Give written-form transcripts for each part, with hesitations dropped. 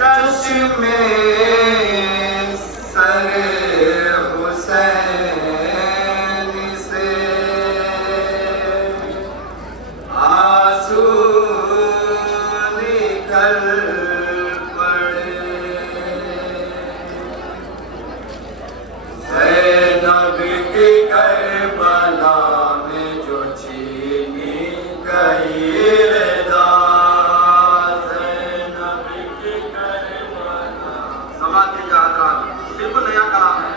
चश्मे सरे हुसैन से आंसू निकल पड़े। ज़ैनब की करबला में जो छीनी गई रज़ा, ज़ैनब की करबला। समाधि का बिल्कुल नया कलाम है।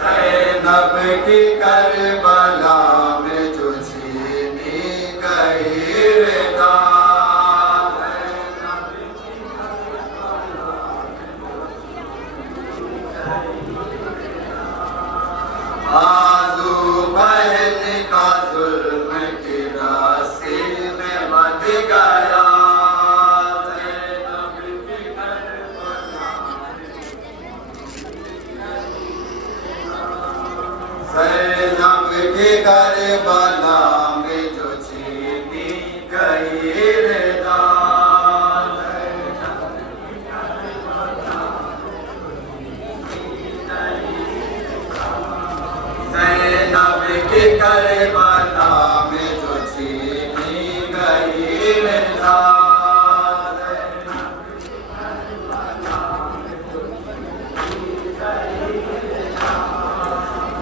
ज़ैनब की करबला में जो छीनी गई रज़ा, आज़ू बहन का जुल्म की रास्ते में बंध गया। ज़ैनब की करबला, ज़ैनब की करबला में जो छीनी गई रज़ा, ज़ैनब की करबला में जो छीनी गई रज़ा,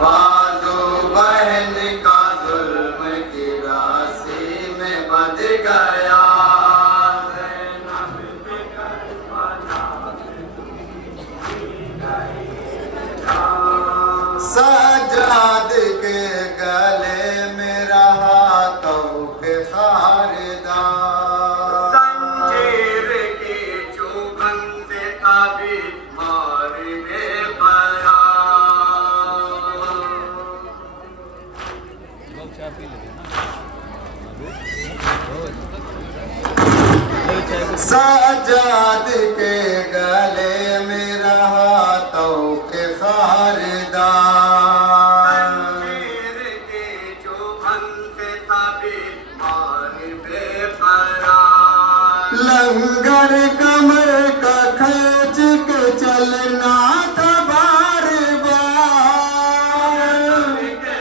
बाज़ू बहन का जुल्म की रास्ते में बंध गया। ज़ैनब की करबला सज्जाद के गले में रहा तौक़े खारदार, ज़ंजीर की चुभन से ताबी मार बेक़रार। सज्जाद के गले में रहा तौक़े खारदार, ज़ंजीर की चुभन से ताबी मार बेक़रार। लंगर कमर का खींच के चलना था बार बार, के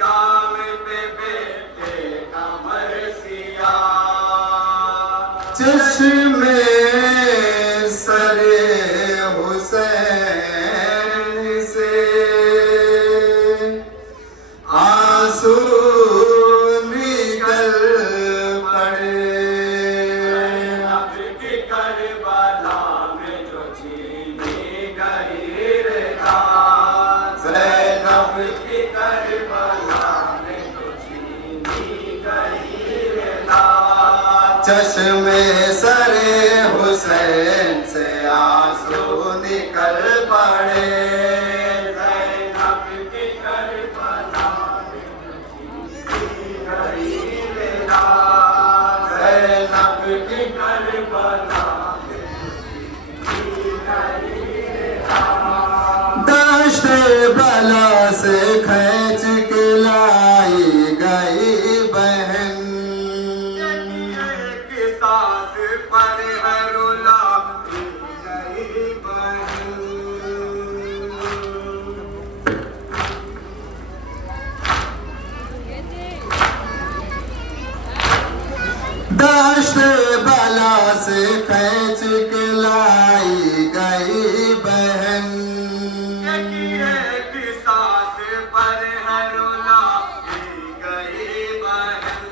गाम पे बेटे कमर सिया। चश्मे सरे हुसैन से आंसू निकल पड़े। ज़ैनब की करबला में जो छीनी गई रज़ा, ज़ैनब की करबला में जो छीनी गई रज़ा, चश्मे सरे हुसैन से आंसू निकल पड़े। ज़ैनब की करबला में जो छीनी गई रज़ा, ज़ैनब की करबला में जो छीनी गई रज़ा, दश्त बला से खींच के लाई गई बहन, एक साथ पर है रुला गई बहन। दश्त बला से खींच के लाई गई बहन, एक साथ पर है रुला गई बहन।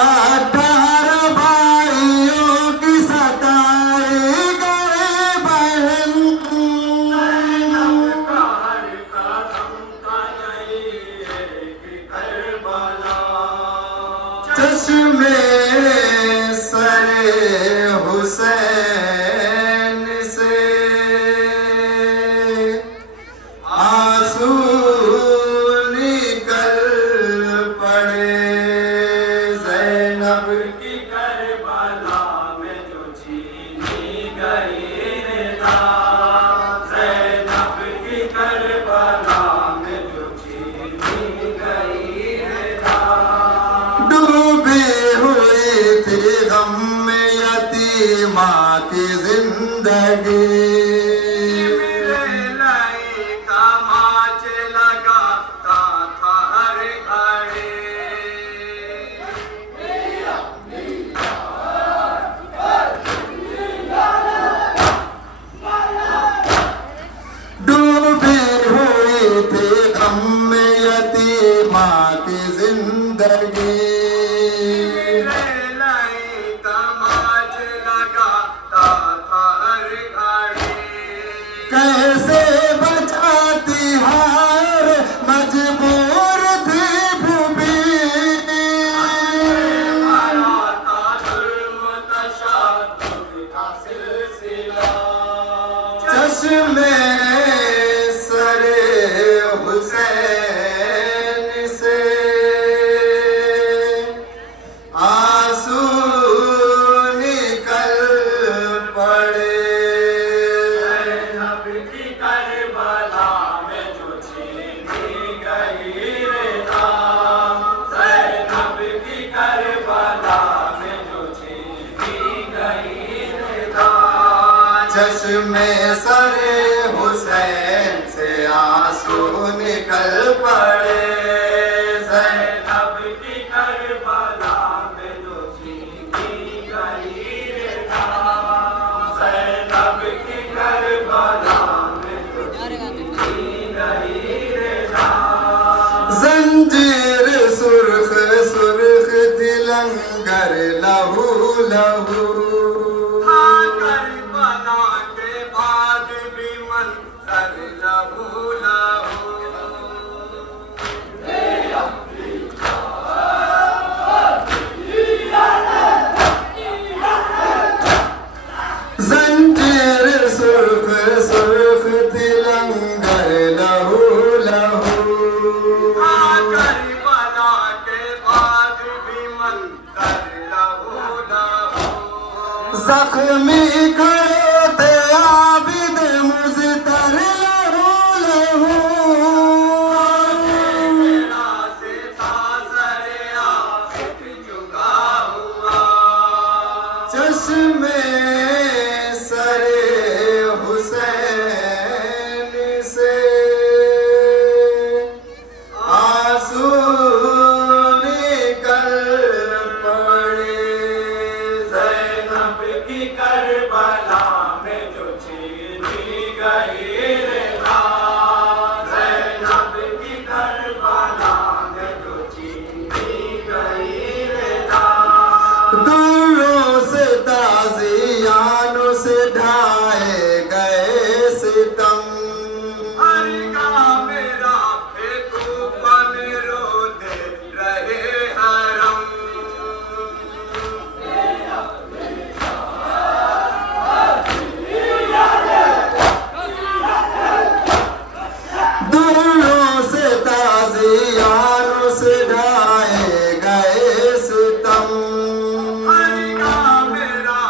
18 भाइयों की सताई गई बहन, ज़ैनब का हर कदम का नहीं एक करबला। चश्मे सरे हुसैन से आंसू निकल पड़े। ज़ैनब की करबला में जो छीनी गई रज़ा, ज़ैनब की करबला में जो छीनी गई रज़ा, डूबे हुए थे गम में माँ की जिंदगी मेरे लाई तमाच लगाता था हर घड़ी डूबी हुई थी गम में यतीमा की जिंदगी कैसे बचाती हार मजबूर थी भूमि चश्मे सरे हुसैन से आंसू निकल पड़े चश्मे सरे हुसैन से आंसू निकल पड़े ज़ैनब की करबला में जो छीनी गई रे ज़ैनब की करबला में जो छीनी गई रे जंजीर सुर्ख सुर्ख तिलंगर लहू लहू जंजीर सुर्ख सुर्ख तिलंगर लहू लहू करबला के बाद भी मंजर लहू लहू जख्मी खड़े थे आबिद मुज़तर लहू लहू से था सरे आबिद झुका हुआ चश्मे सरे हुसैन से आंसू निकल पड़े ज़ैनब की करबला में जो छीनी गई रे ज़ैनब की करबला में जो छीनी गई रे दूरों से ताज़ियानों से ढाए गए सितम हरगा मेरा कूफा में रोते रहे हरम दूरों से ताज़ियानों से ढाए गए सितम हरगा मेरा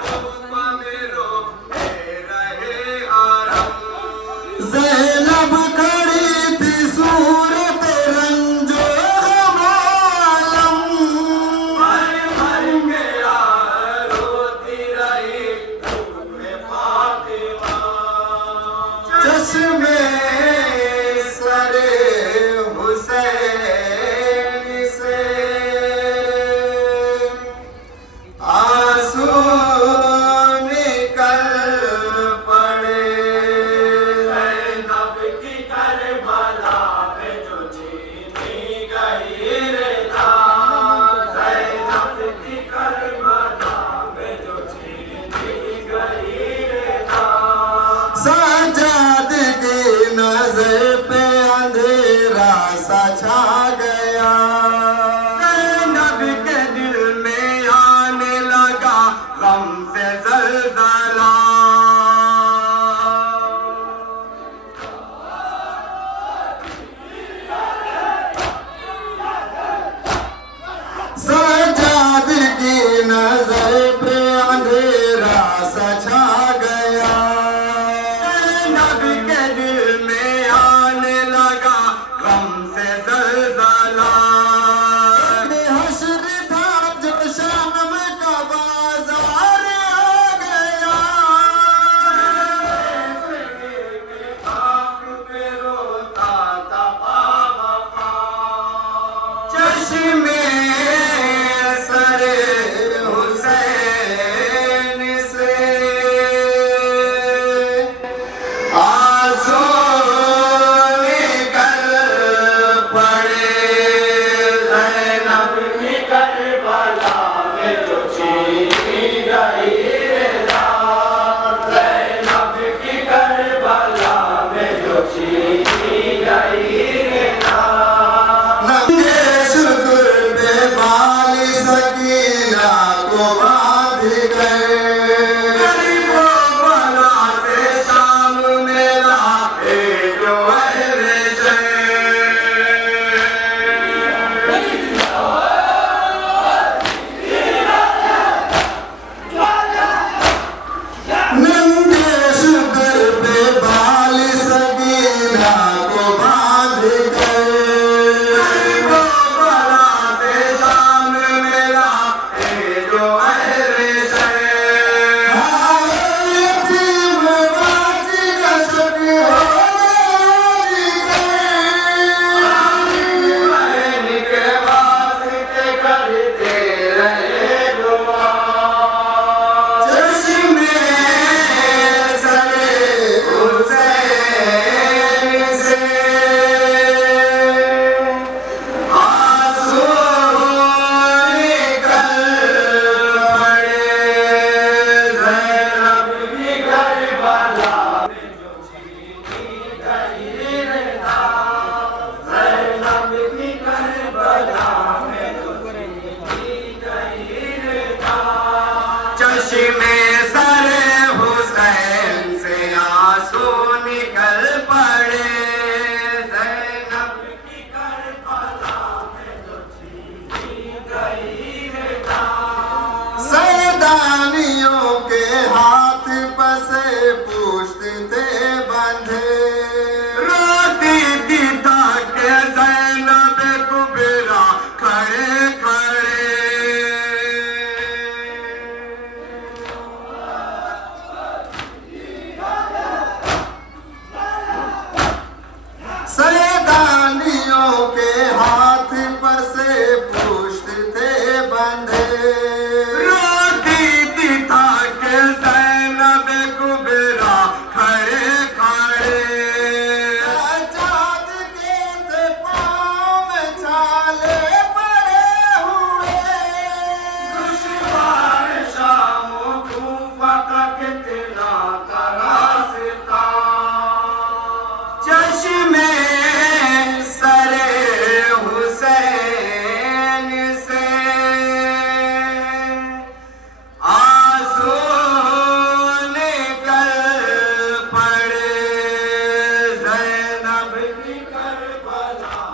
कूफा में रोते रहे हरम ज़ैनब खड़ी थी सूरत रंजो गमालम भर भर के रोती रही तुम्हें फातिमा चश्मे सरे हुसैन से आंसू निकल पड़े ज़ैनब की करबला में जो छीनी गई रे ज़ैनब की करबला में जो छीनी गई रे सजाद की नजर पे अंधेरा सा छा गया ज़ैनब के दिल में आने लगा गम से ज़लज़ला सजाद की नजर पे अंधेरा सा छा गया ज़ैनब के दिल में आने लगा गम से ज़लज़ला हश्र था जो शाम का बाज़ार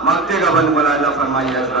मक्के का बंद बनाना फरमाइए।